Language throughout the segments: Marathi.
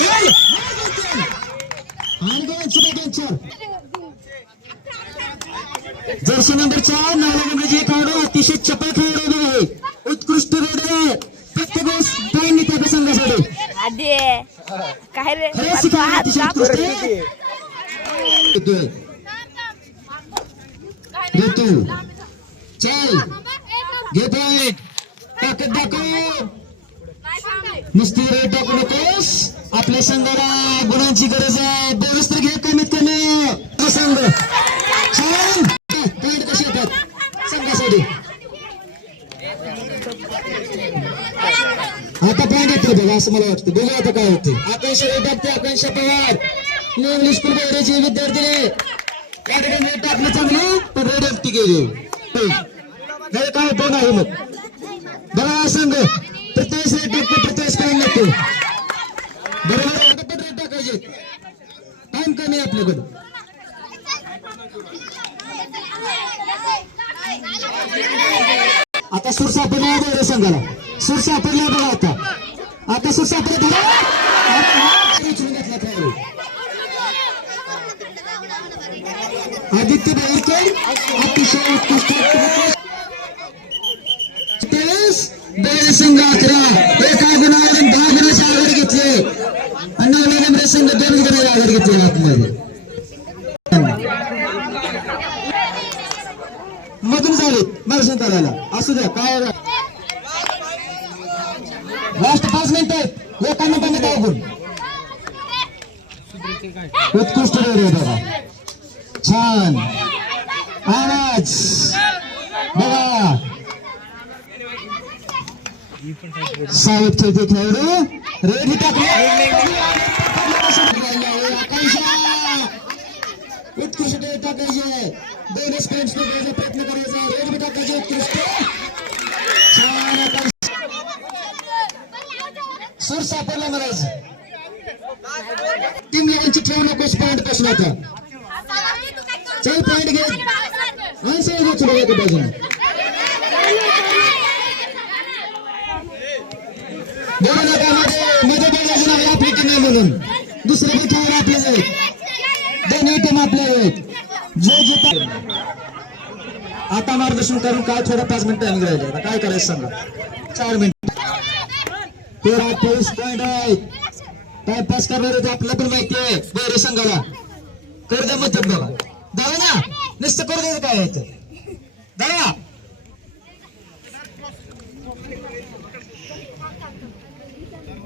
चल आणि गोलंदाज जर्सी नंबर 4 नावामध्ये खेळाडू अतिशय चपळ खेळाडू आहे. उत्कृष्ट रेडर आहे. प्रत्येक गोष्ट त्यांनी त्या संघासाठी काय रे ऋतू चल घे पॉईंट ताकद दाखव. नुसती रेड टाकू नकोस. आपल्या संघाला गुणांची गरज आहे. बोनस तर घे कमीत कमी. संघ छान पॉईंट कसे येतात संघासाठी. आता पॉईंट येते बघा असं मला वाटतं. बघू आता काय होते. आकांक्षा रेड टाकते. आकांक्षा पवार इंग्लिश स्कूल बोर्डाचे विद्यार्थी या ठिकाणी रेड टाकलं चांगलं पण रेड एकटी गेली. काय होतं नाही मग बघा संघ प्रत्येक रेड टाकतो. प्रत्येक काय लागतो बरोबर. पण रेड टाकायचे टाइम कमी आहे आपल्याकडं. आता सूर सापडला बरं संघाला. सूर सापडला बघा आता. आता सूर सापडला आदित्य बाहेरकर अतिशय उत्कृष्ट संघ 11 एका गुणावरून 10 गुणाची आघाडी घेतली आणि 9 नंबर संघ 2 गुणाची आघाडी घेतली आतमध्ये मधून झाले मार्शन करायला. असू द्या काय लास्ट 5 मिनिट आहेत. एका मिनिटाने काय गुण उत्कृष्ट रेडिओ बघा छान आवाज बघा. सावध खेळते खेळाडू रेडी टाकले. उत्कृष्ट रेड टाकायचे. बोनस पॉईंट्स मिळवण्याचा प्रयत्न करायचा. रेड टाकायचे उत्कृष्ट छान. सूर सापडला म्हणायचं. टीम लेवलची ठेवू नकोस पॉईंट पासून. आता चल पॉईंट घे आणि सगळं घेतो एका बाजूने. बोलू नका मध्ये बोलायचं नाही. आपली टीम आहे म्हणून दुसरे बी खेळाडू आपलेच आहेत. दोन्ही टीम आपले आहेत. जे जिथे आता मार्गदर्शन करून काय थोडं 5 मिनिट टाइम राहिले. आता काय करायचं सांगा. 4 मिनिट 13-23 पॉईंट आहेत. टाइमपास करणार होते आपल्याला पण माहिती आहे. बरं संघाला कर द्या मत बघा दादा ना नुसतं करू द्यायचं काय आहे दादा.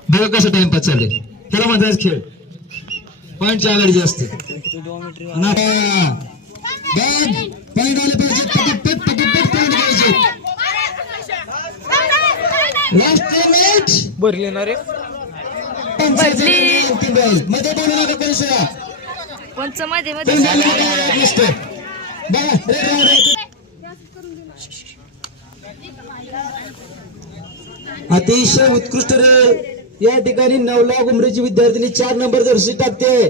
बघा कसं टाइमपास चालले. त्याला म्हणतात खेळ पॉईंटची आघाडी असते. पॉईंट आले पाहिजे. पटपट पटपट पॉईंट घ्यायचे. लास्ट 3 मिनिट भरले ना रे मध्ये बोलू नका कोणी सुद्धा. पंच मध्ये मध्ये अतिशय उत्कृष्ट रे. या ठिकाणी 9 उमरेची विद्यार्थिनी 4 नंबर जर्सी टाकते.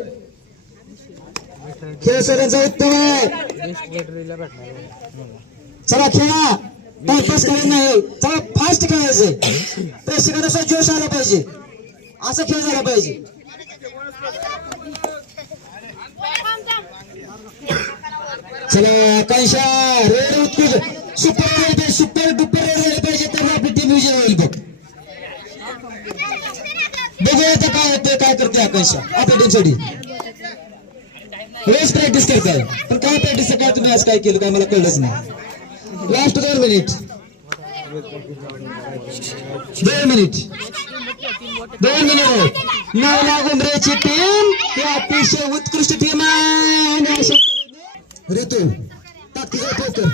खेळ सरांचा उत्तम आहे. चला खेळा. टाइमपास करायचं नाही. चला फास्ट खेळायचं. प्रेक्षकांना जोश आला पाहिजे. असा खेळ झाला पाहिजे. चला आकांक्षा रेड उत्कृष्ट सुपर सुपर डुपर रेड झाले पाहिजे तर आपली टीम विजय होईल. बघ बघूया आता काय होते काय करते आकांक्षा आपल्या टीमसाठी. रोज प्रॅक्टिस करताय पण काय प्रॅक्टिस काय तुम्ही आज काय केलं काय मला कळलंच नाही. लास्ट 2 मिनिट 2 मिनिट 2 मिनिट 9 उमरेची टीम ही अतिशय उत्कृष्ट टीम आहे. ऋतू ताकदीचा ठोकर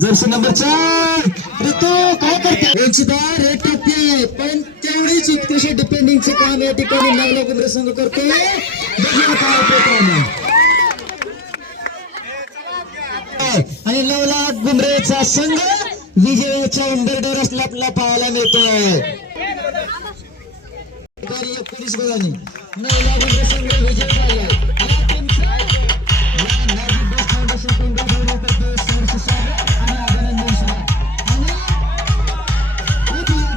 जर्सी नंबर 4 ऋतू काय करते. वंचिता रेड टाकते पण तेवढीच उत्कृष्ट डिपेंडिंगचे काम या ठिकाणी 9 उमरे संघ करतोय. बघूया काय होतं आणि 9 उमरेचा संघ विजयाच्या अंडरडोर असला आपल्याला पाहायला मिळतोय. 19 गोलांनी 9 उमरे संघ विजय झाला. आणि